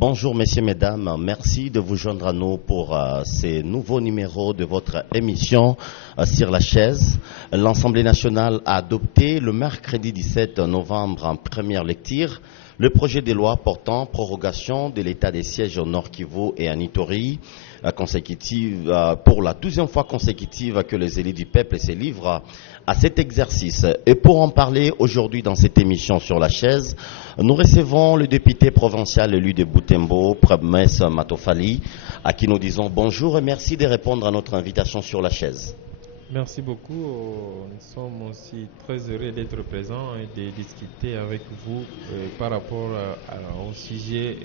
Bonjour messieurs, mesdames, merci de vous joindre à nous pour ces nouveaux numéros de votre émission sur la chaise. L'Assemblée nationale a adopté le mercredi 17 novembre en première lecture le projet de loi portant prorogation de l'état des sièges au Nord Kivu et à Ituri, consécutive pour la 12e fois consécutive que les élus du peuple se livrent à cet exercice. Et pour en parler aujourd'hui dans cette émission sur la chaise, nous recevons le député provincial élu de Butembo, Promesse Matofali, à qui nous disons bonjour et merci de répondre à notre invitation sur la chaise. Merci beaucoup. Nous sommes aussi très heureux d'être présents et de discuter avec vous par rapport au sujet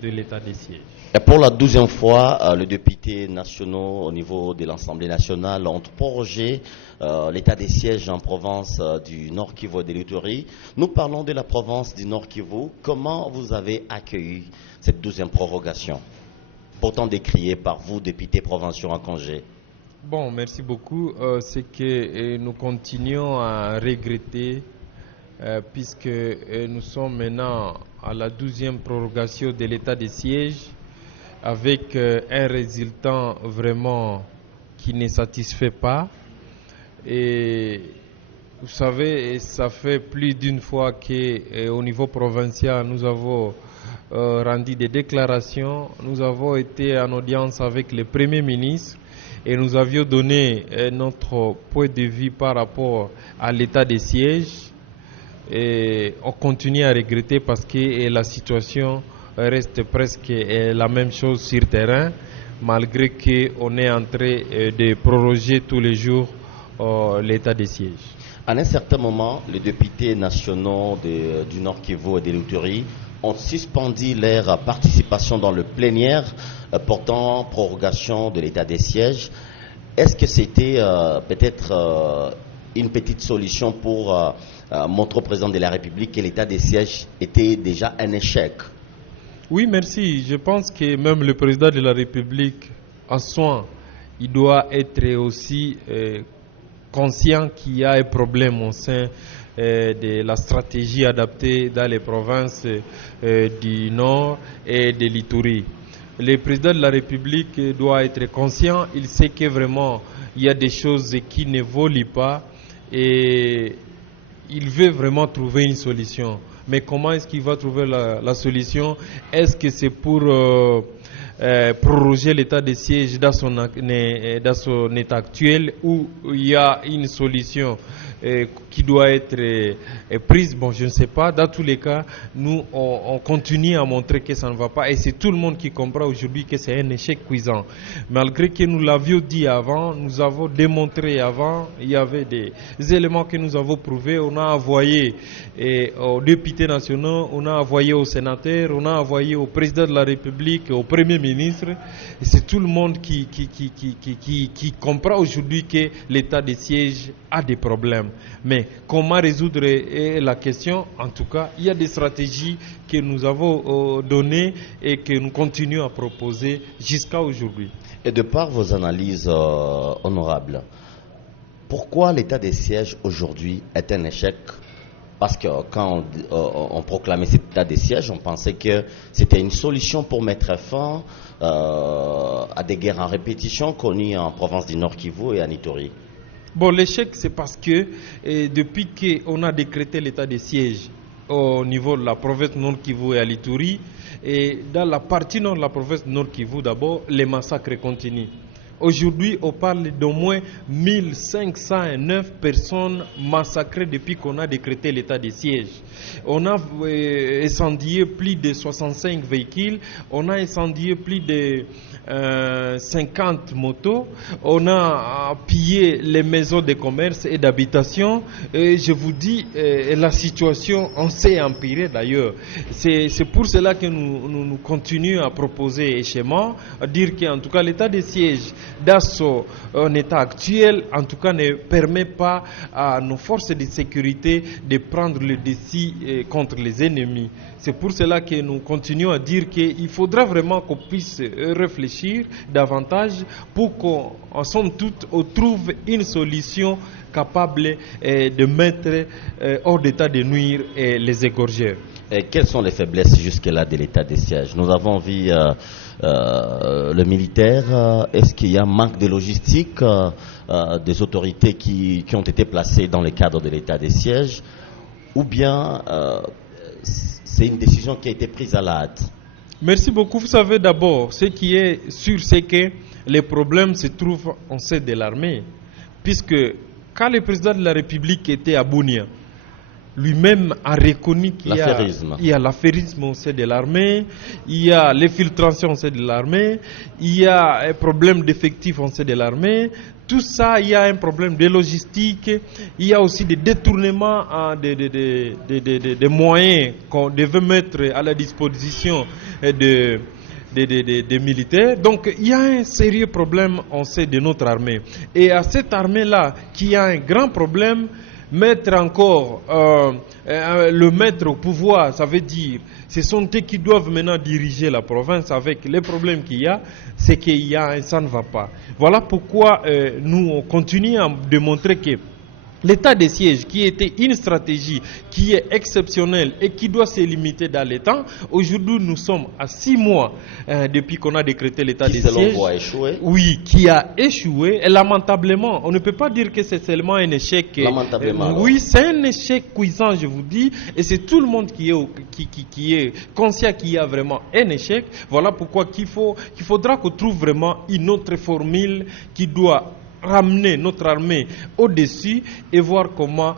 de l'état des sièges. Et pour la 12e fois, les députés nationaux au niveau de l'Assemblée nationale ont prorogé l'état des sièges en province du Nord Kivu et de l'Ituri. Nous parlons de la province du Nord Kivu. Comment vous avez accueilli cette 12e prorogation, pourtant décriée par vous, députés provinciaux en congé? Bon, merci beaucoup. C'est que nous continuons à regretter puisque nous sommes maintenant à la 12e prorogation de l'état des sièges avec un résultat vraiment qui ne satisfait pas. Et vous savez, ça fait plus d'une fois qu'au niveau provincial, nous avons rendu des déclarations. Nous avons été en audience avec le Premier ministre et nous avions donné notre point de vue par rapport à l'état des sièges. Et on continue à regretter parce que la situation reste presque la même chose sur terrain, malgré qu'on est en train de proroger tous les jours l'état des sièges. À un certain moment, les députés nationaux du Nord Kivu et de l'Ituri ont suspendu leur participation dans le plénière portant prorogation de l'état des sièges. Est-ce que c'était peut-être une petite solution pour montrer au président de la République que l'état des sièges était déjà un échec? Oui, merci. Je pense que même le président de la République, en soi, il doit être aussi conscient qu'il y a un problème au sein de la stratégie adaptée dans les provinces du Nord et de l'Ituri. Le président de la République doit être conscient, il sait que vraiment il y a des choses qui ne volent pas et il veut vraiment trouver une solution. Mais comment est-ce qu'il va trouver la solution? Est-ce que c'est pour proroger l'état des sièges dans son état actuel ou il y a une solution qui doit être prise? Bon, je ne sais pas. Dans tous les cas, nous, on continue à montrer que ça ne va pas et c'est tout le monde qui comprend aujourd'hui que c'est un échec cuisant. Malgré que nous l'avions dit avant, nous avons démontré avant, il y avait des éléments que nous avons prouvés. On a envoyé aux députés nationaux, on a envoyé aux sénateurs, on a envoyé au président de la République, au Premier ministre. Et c'est tout le monde qui comprend aujourd'hui que l'état des sièges a des problèmes. Mais comment résoudre la question? En tout cas, il y a des stratégies que nous avons données et que nous continuons à proposer jusqu'à aujourd'hui. Et de par vos analyses honorables, pourquoi l'état des sièges aujourd'hui est un échec? Parce que quand on proclamait cet état des sièges, on pensait que c'était une solution pour mettre fin à des guerres en répétition connues en province du Nord Kivu et à Ituri. Bon, l'échec, c'est parce que depuis qu'on a décrété l'état des sièges au niveau de la province Nord Kivu et à l'Ituri, et dans la partie nord de la province Nord Kivu d'abord, les massacres continuent. Aujourd'hui, on parle d'au moins 1509 personnes massacrées depuis qu'on a décrété l'état des sièges. On a incendié plus de 65 véhicules, on a incendié plus de 50 motos, on a pillé les maisons de commerce et d'habitation. Et je vous dis, la situation, on s'est empirée d'ailleurs. C'est pour cela que nous continuons à proposer échemment, à dire qu'en tout cas l'état des sièges dans son état actuel, en tout cas, ne permet pas à nos forces de sécurité de prendre le défi contre les ennemis. C'est pour cela que nous continuons à dire qu'il faudra vraiment qu'on puisse réfléchir davantage pour qu'en somme toute, on trouve une solution capable de mettre hors d'état de nuire les égorgeurs. Et quelles sont les faiblesses jusque-là de l'état de siège? Nous avons vu le militaire. Est-ce qu'il y a un manque de logistique des autorités qui ont été placées dans le cadre de l'état de siège, ou bien c'est une décision qui a été prise à la hâte? Merci beaucoup. Vous savez d'abord, ce qui est sûr, c'est que les problèmes se trouvent en sein de l'armée, puisque quand le président de la République était à Bunia, lui-même a reconnu qu'il y a l'affairisme au sein de l'armée, il y a l'infiltration au sein de l'armée, il y a un problème d'effectifs au sein de l'armée. Tout ça, il y a un problème de logistique, il y a aussi des détournements des moyens qu'on devait mettre à la disposition des militaires. Donc il y a un sérieux problème en sein de notre armée. Et à cette armée-là, qui a un grand problème, mettre encore le maître au pouvoir, ça veut dire ce sont eux qui doivent maintenant diriger la province avec les problèmes qu'il y a, c'est qu'il y a ça ne va pas. Voilà pourquoi nous on continue à démontrer que l'état de siège, qui était une stratégie qui est exceptionnelle et qui doit se limiter dans le temps, aujourd'hui nous sommes à 6 mois depuis qu'on a décrété l'état de siège. Qui selon vous a échoué? Oui, qui a échoué, et lamentablement. On ne peut pas dire que c'est seulement un échec. Lamentablement. Oui, c'est un échec cuisant, je vous dis, et c'est tout le monde qui est conscient qu'il y a vraiment un échec. Voilà pourquoi qu'il faudra qu'on trouve vraiment une autre formule qui doit ramener notre armée au-dessus et voir comment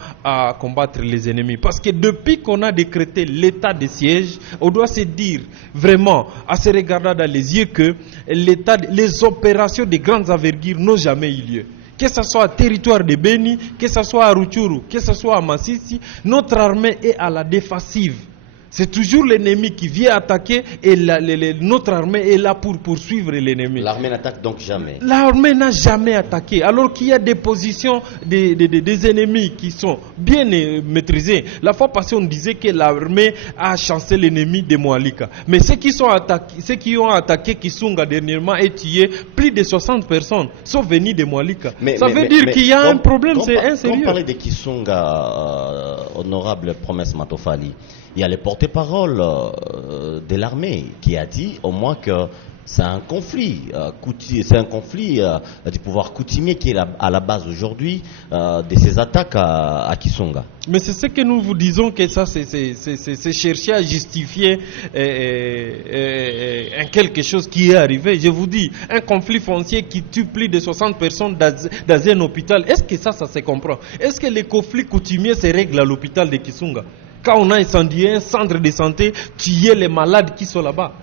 combattre les ennemis. Parce que depuis qu'on a décrété l'état de siège, on doit se dire vraiment, à se regarder dans les yeux, que les opérations de grandes envergures n'ont jamais eu lieu. Que ce soit à territoire de Beni, que ce soit à Rutshuru, que ce soit à Masisi, notre armée est à la défensive. C'est toujours l'ennemi qui vient attaquer et notre armée est là pour poursuivre l'ennemi. L'armée n'attaque donc jamais? L'armée n'a jamais attaqué, alors qu'il y a des positions des ennemis qui sont bien maîtrisées. La fois passée, on disait que l'armée a chancé l'ennemi de Moalika. Mais ceux qui ont attaqué Kisunga dernièrement et tué plus de 60 personnes sont venus de Moalika. Ça veut dire qu'il y a un problème, c'est insérieux. Quand on parlait de Kisunga, honorable Promesse Matofali, il y a le porte-parole de l'armée qui a dit au moins que c'est un conflit, du pouvoir coutumier qui est à la base aujourd'hui de ces attaques à Kisunga. Mais c'est ce que nous vous disons, que ça c'est chercher à justifier quelque chose qui est arrivé. Je vous dis, un conflit foncier qui tue plus de 60 personnes dans un hôpital, est-ce que ça se comprend? Est-ce que les conflits coutumiers se règlent à l'hôpital de Kisunga? Quand on a incendié un centre de santé, tuer les malades qui sont là-bas.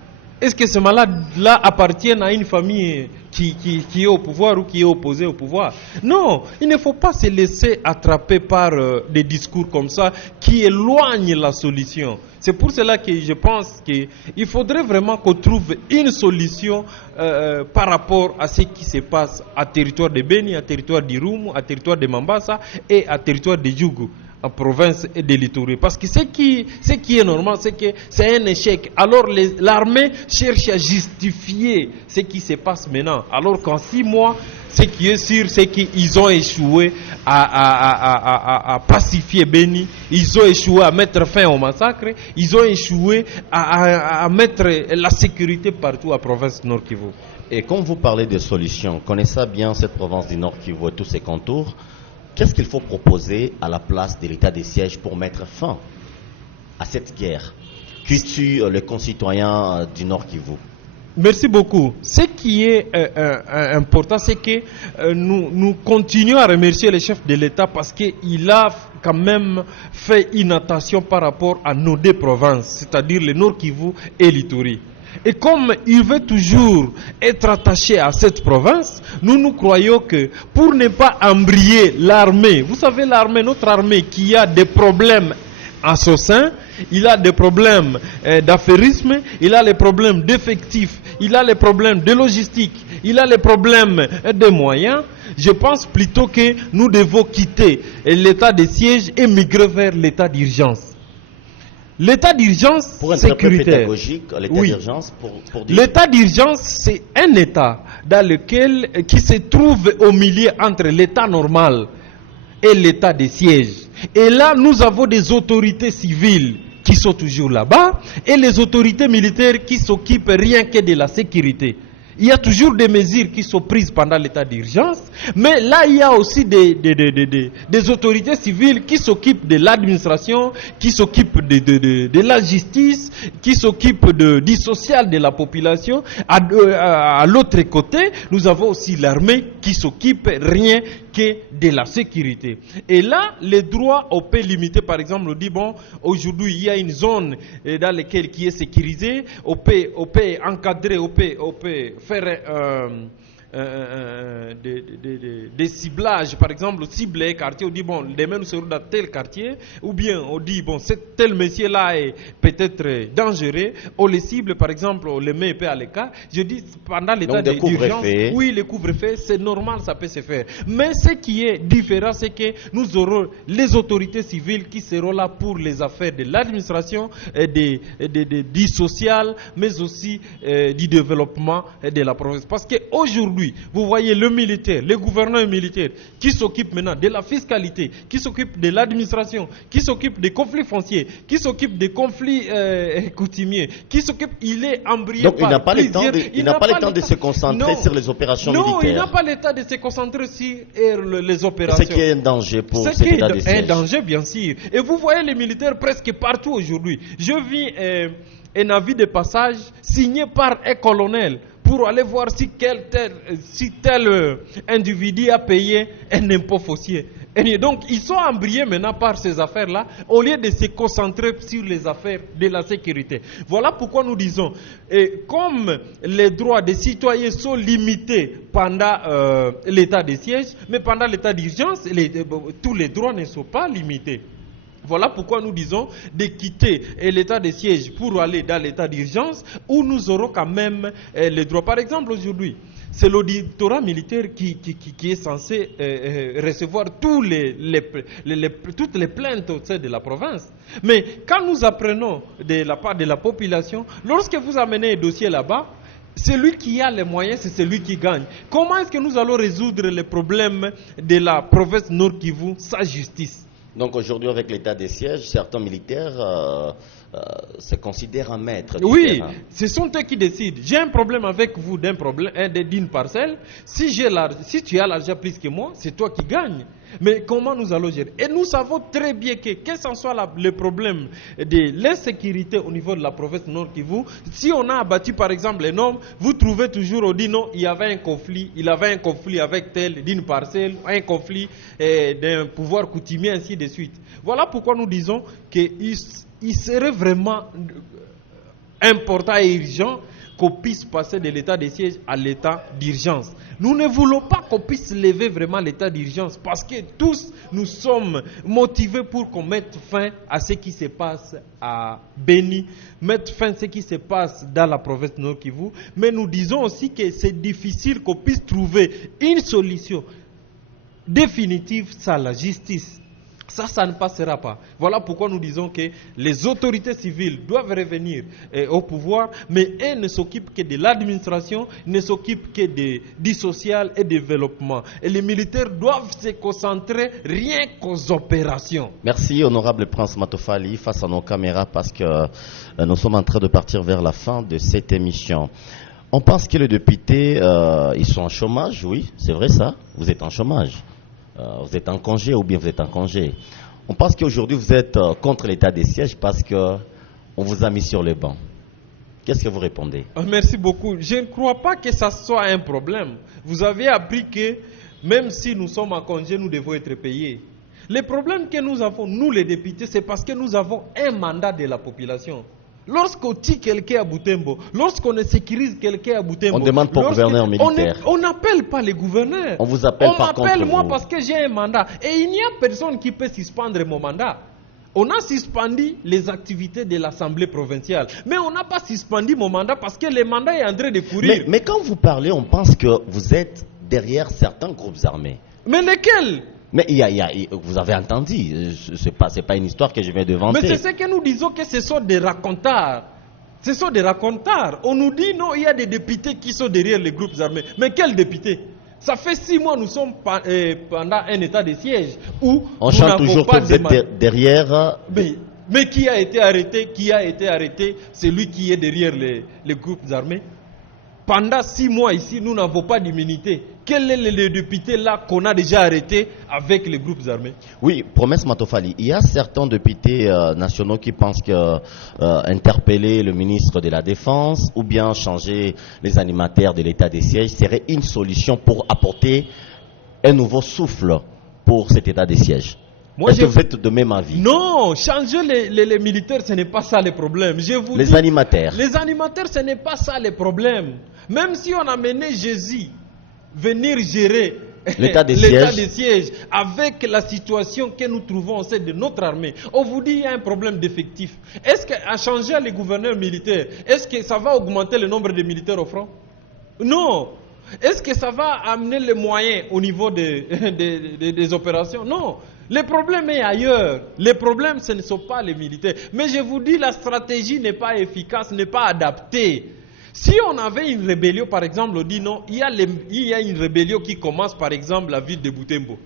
Est-ce que ces malades-là appartiennent à une famille qui est au pouvoir ou qui est opposée au pouvoir? Non, il ne faut pas se laisser attraper par des discours comme ça qui éloignent la solution. C'est pour cela que je pense qu'il faudrait vraiment qu'on trouve une solution par rapport à ce qui se passe à territoire de Beni, à territoire d'Irumu, à territoire de Mambasa et à territoire de Djougou, en province et de l'Ituri. Parce que ce qui est normal, c'est que c'est un échec. Alors l'armée cherche à justifier ce qui se passe maintenant. Alors qu'en 6 mois, ce qui est sûr, c'est qu'ils ont échoué à pacifier Beni, ils ont échoué à mettre fin au massacre, ils ont échoué à mettre la sécurité partout à province Nord Kivu. Et quand vous parlez de solutions, connaissez bien cette province du Nord Kivu et tous ses contours, qu'est-ce qu'il faut proposer à la place de l'état de siège pour mettre fin à cette guerre qui tue les concitoyens du Nord Kivu? Merci beaucoup. Ce qui est important, c'est que nous continuons à remercier le chef de l'État parce qu'il a quand même fait une attention par rapport à nos 2 provinces, c'est-à-dire le Nord Kivu et l'Ituri. Et comme il veut toujours être attaché à cette province, nous croyons que pour ne pas embrayer l'armée, vous savez l'armée, notre armée qui a des problèmes en son sein, il a des problèmes d'affairisme, il a les problèmes d'effectifs, il a les problèmes de logistique, il a les problèmes des moyens. Je pense plutôt que nous devons quitter l'état de siège et migrer vers l'état d'urgence. L'état d'urgence sécuritaire. Pédagogique, l'état d'urgence pour dire... L'état d'urgence, c'est un état dans lequel qui se trouve au milieu entre l'état normal et l'état de siège. Et là, nous avons des autorités civiles qui sont toujours là-bas et les autorités militaires qui s'occupent rien que de la sécurité. Il y a toujours des mesures qui sont prises pendant l'état d'urgence, mais là il y a aussi des autorités civiles qui s'occupent de l'administration, qui s'occupent de la justice, qui s'occupent du social de la population. À l'autre côté, nous avons aussi l'armée qui s'occupe rien que de la sécurité. Et là, les droits on peut limiter. Par exemple, on dit bon, aujourd'hui il y a une zone dans laquelle qui est sécurisée, on peut encadrer, on peut faire des ciblages, par exemple, cibler quartier, on dit bon, demain nous serons dans tel quartier, ou bien on dit bon, tel monsieur-là est peut-être dangereux, on les cible, par exemple, on les met un peu à l'écart. Je dis pendant l'état d'urgence, oui, le couvre-feu, c'est normal, ça peut se faire. Mais ce qui est différent, c'est que nous aurons les autorités civiles qui seront là pour les affaires de l'administration, du social, mais aussi du développement de la province. Parce qu'aujourd'hui, vous voyez le militaire, le gouverneur militaire qui s'occupe maintenant de la fiscalité, qui s'occupe de l'administration, qui s'occupe des conflits fonciers, qui s'occupe des conflits coutumiers, qui s'occupe, il est embrayé. Donc il n'a pas le temps de se concentrer sur les opérations militaires. Non, il n'a pas le temps de se concentrer sur les opérations. C'est qui est un danger pour cet état de siège. Un danger, bien sûr. Et vous voyez les militaires presque partout aujourd'hui. Je vis un avis de passage signé par un colonel pour aller voir si tel individu a payé un impôt foncier. Et donc, ils sont embrayés maintenant par ces affaires-là, au lieu de se concentrer sur les affaires de la sécurité. Voilà pourquoi nous disons, comme les droits des citoyens sont limités pendant l'état de siège, mais pendant l'état d'urgence, tous les droits ne sont pas limités. Voilà pourquoi nous disons de quitter l'état de siège pour aller dans l'état d'urgence où nous aurons quand même les droits. Par exemple, aujourd'hui, c'est l'auditorat militaire qui est censé recevoir toutes les plaintes au sein de la province. Mais quand nous apprenons de la part de la population, lorsque vous amenez un dossier là-bas, celui qui a les moyens, c'est celui qui gagne. Comment est-ce que nous allons résoudre les problèmes de la province Nord Kivu sans justice? Donc aujourd'hui, avec l'état des sièges, certains militaires se considèrent un maître. Oui, ce sont eux qui décident. J'ai un problème avec vous d'une parcelle. Si tu as l'argent plus que moi, c'est toi qui gagnes. Mais comment nous allons gérer? Et nous savons très bien que, quel que soit le problème de l'insécurité au niveau de la province Nord Kivu, si on a abattu par exemple un homme, vous trouvez toujours, on dit non, il y avait un conflit avec tel d'une parcelle, un conflit d'un pouvoir coutumier, ainsi de suite. Voilà pourquoi nous disons qu'il serait vraiment important et urgent qu'on puisse passer de l'état de siège à l'état d'urgence. Nous ne voulons pas qu'on puisse lever vraiment l'état d'urgence parce que tous nous sommes motivés pour qu'on mette fin à ce qui se passe à Beni, mettre fin à ce qui se passe dans la province Nord Kivu, mais nous disons aussi que c'est difficile qu'on puisse trouver une solution définitive sans la justice. Ça ne passera pas. Voilà pourquoi nous disons que les autorités civiles doivent revenir au pouvoir, mais elles ne s'occupent que de l'administration, ne s'occupent que du social et du développement. Et les militaires doivent se concentrer rien qu'aux opérations. Merci, honorable Prince Matofali, face à nos caméras, parce que nous sommes en train de partir vers la fin de cette émission. On pense que les députés, ils sont en chômage, oui, c'est vrai ça, vous êtes en chômage. Vous êtes en congé ou bien vous êtes en congé. On pense qu'aujourd'hui vous êtes contre l'état des sièges parce qu'on vous a mis sur le banc. Qu'est-ce que vous répondez? Merci beaucoup. Je ne crois pas que ça soit un problème. Vous avez appris que même si nous sommes en congé, nous devons être payés. Le problème que nous avons, nous les députés, c'est parce que nous avons un mandat de la population. Lorsqu'on tue quelqu'un à Butembo, lorsqu'on sécurise quelqu'un à Butembo, on demande pas au gouverneur militaire. On n'appelle pas les gouverneurs. On vous appelle par contre. On m'appelle moi parce que j'ai un mandat. Et il n'y a personne qui peut suspendre mon mandat. On a suspendu les activités de l'Assemblée provinciale. Mais on n'a pas suspendu mon mandat parce que le mandat est en train de courir. Mais quand vous parlez, on pense que vous êtes derrière certains groupes armés. Mais lesquels? Mais vous avez entendu, c'est pas une histoire que je viens de vanter. Mais c'est ce que nous disons, que ce sont des racontards. Ce sont des racontards. On nous dit non, il y a des députés qui sont derrière les groupes armés. Mais quels députés? Ça fait 6 mois, nous sommes pendant un état de siège où on chante toujours que vous êtes derrière. Mais qui a été arrêté? Qui a été arrêté? C'est lui qui est derrière les groupes armés. Pendant 6 mois ici, nous n'avons pas d'immunité. Quel est le député là qu'on a déjà arrêté avec les groupes armés? Oui, promesse Matofali. Il y a certains députés nationaux qui pensent que interpeller le ministre de la Défense ou bien changer les animateurs de l'état des sièges serait une solution pour apporter un nouveau souffle pour cet état des sièges. Est-ce que vous êtes de même avis? Non, changer les militaires, ce n'est pas ça le problème. Les animateurs. Les animateurs, ce n'est pas ça le problème. Même si on a mené Jésus venir gérer l'état des sièges avec la situation que nous trouvons au sein de notre armée, on vous dit qu'il y a un problème d'effectif. Est-ce qu'à changer les gouverneurs militaires, est-ce que ça va augmenter le nombre de militaires au front? Non. Est-ce que ça va amener les moyens au niveau des opérations? Non. Le problème est ailleurs. Le problème, ce ne sont pas les militaires. Mais je vous dis, la stratégie n'est pas efficace, n'est pas adaptée. Si on avait une rébellion, par exemple, on dit non, il y a une rébellion qui commence, par exemple, la ville de Butembo.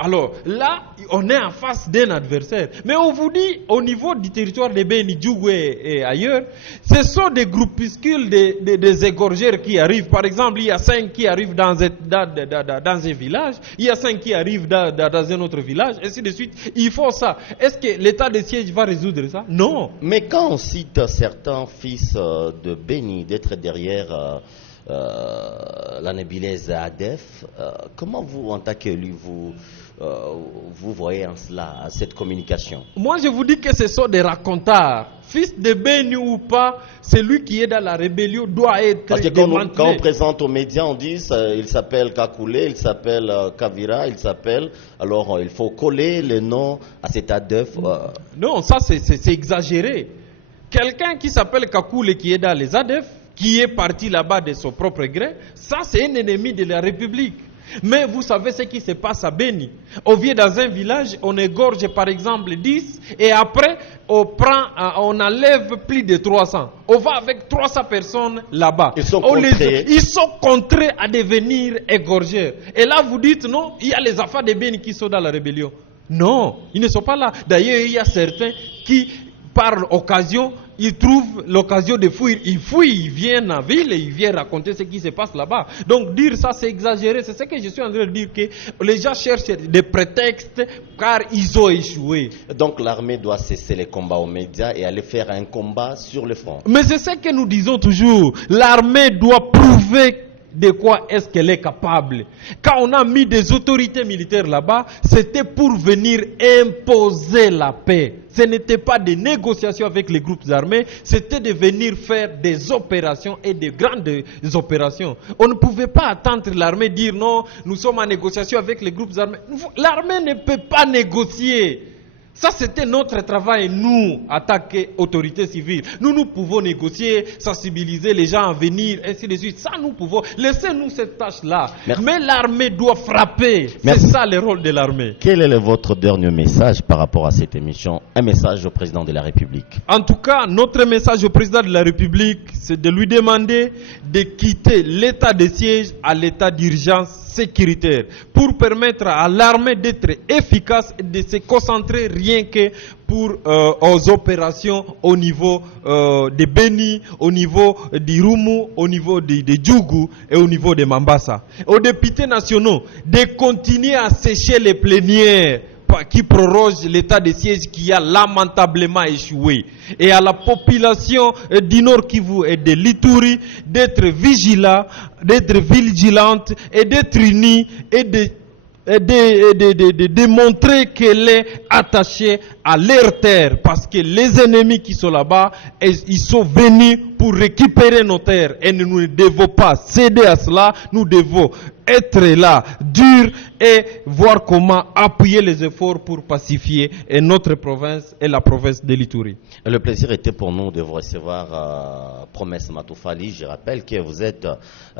Alors là, on est en face d'un adversaire. Mais on vous dit, au niveau du territoire de Beni, Djougou et ailleurs, ce sont des groupuscules, des égorgeurs qui arrivent. Par exemple, il y a 5 qui arrivent dans un village, il y a 5 qui arrivent dans un autre village, ainsi de suite. Il faut ça. Est-ce que l'état de siège va résoudre ça? Non. Mais quand on cite certains fils de Beni d'être derrière la nébuleuse ADEF, comment vous, en tant qu'élu, vous voyez en cela, cette communication? Moi, je vous dis que ce sont des racontards. Fils de Beni ou pas, celui qui est dans la rébellion doit être parce que quand on présente aux médias, on dit il s'appelle Kakoulé, il s'appelle Kavira, il s'appelle... Alors, il faut coller le nom à cet ADEF. Non, ça, c'est exagéré. Quelqu'un qui s'appelle Kakoulé, qui est dans les ADEF, qui est parti là-bas de son propre gré, ça, c'est un ennemi de la République. Mais vous savez ce qui se passe à Beni. On vient dans un village, on égorge par exemple 10 et après on enlève plus de 300. On va avec 300 personnes là-bas. Ils sont contraints à devenir égorgeurs. Et là vous dites non, il y a les affaires de Beni qui sont dans la rébellion. Non, ils ne sont pas là. D'ailleurs, il y a certains qui, par occasion, ils trouvent l'occasion de fuir. Ils fuient, ils viennent en ville et ils viennent raconter ce qui se passe là-bas. Donc dire ça, c'est exagéré. C'est ce que je suis en train de dire, que les gens cherchent des prétextes car ils ont échoué. Donc l'armée doit cesser les combats aux médias et aller faire un combat sur le front. Mais c'est ce que nous disons toujours. L'armée doit prouver de quoi est-ce qu'elle est capable. Quand on a mis des autorités militaires là-bas, c'était pour venir imposer la paix. Ce n'était pas des négociations avec les groupes armés, c'était de venir faire des opérations et de grandes opérations. On ne pouvait pas attendre l'armée dire non, nous sommes en négociation avec les groupes armés. L'armée ne peut pas négocier. Ça, c'était notre travail, nous, en tant qu'autorités civiles. Nous pouvons négocier, sensibiliser les gens à venir, ainsi de suite. Ça, nous pouvons. Laissez-nous cette tâche-là. Merci. Mais l'armée doit frapper. Merci. C'est ça le rôle de l'armée. Quel est votre dernier message par rapport à cette émission? Un message au président de la République. En tout cas, notre message au président de la République, c'est de lui demander de quitter l'état de siège à l'état d'urgence sécuritaire pour permettre à l'armée d'être efficace et de se concentrer rien que pour aux opérations au niveau de Beni, au niveau d'Irumu, au niveau de Djougou et au niveau de Mambasa. Aux députés nationaux de continuer à sécher les plénières qui proroge l'état de siège qui a lamentablement échoué. Et à la population du Nord Kivu et de l'Ituri d'être vigilante et d'être unie et de démontrer qu'elle est attachée à leur terre, parce que les ennemis qui sont là-bas, ils sont venus pour récupérer nos terres et nous ne devons pas céder à cela. Nous devons être là, durs et voir comment appuyer les efforts pour pacifier notre province et la province de l'Ituri. Le plaisir était pour nous de vous recevoir, Promesse Matoufali. Je rappelle que vous êtes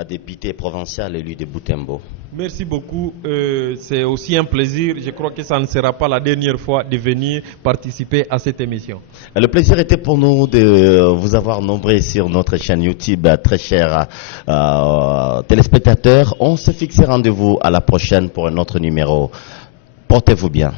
député provincial élu de Butembo. Merci beaucoup. C'est aussi un plaisir. Je crois que ça ne sera pas la dernière fois de venir participer à cette émission. Le plaisir était pour nous de vous avoir nombré sur notre chaîne YouTube, très chers téléspectateurs. On se fixe rendez-vous à la prochaine pour un autre numéro. Portez-vous bien.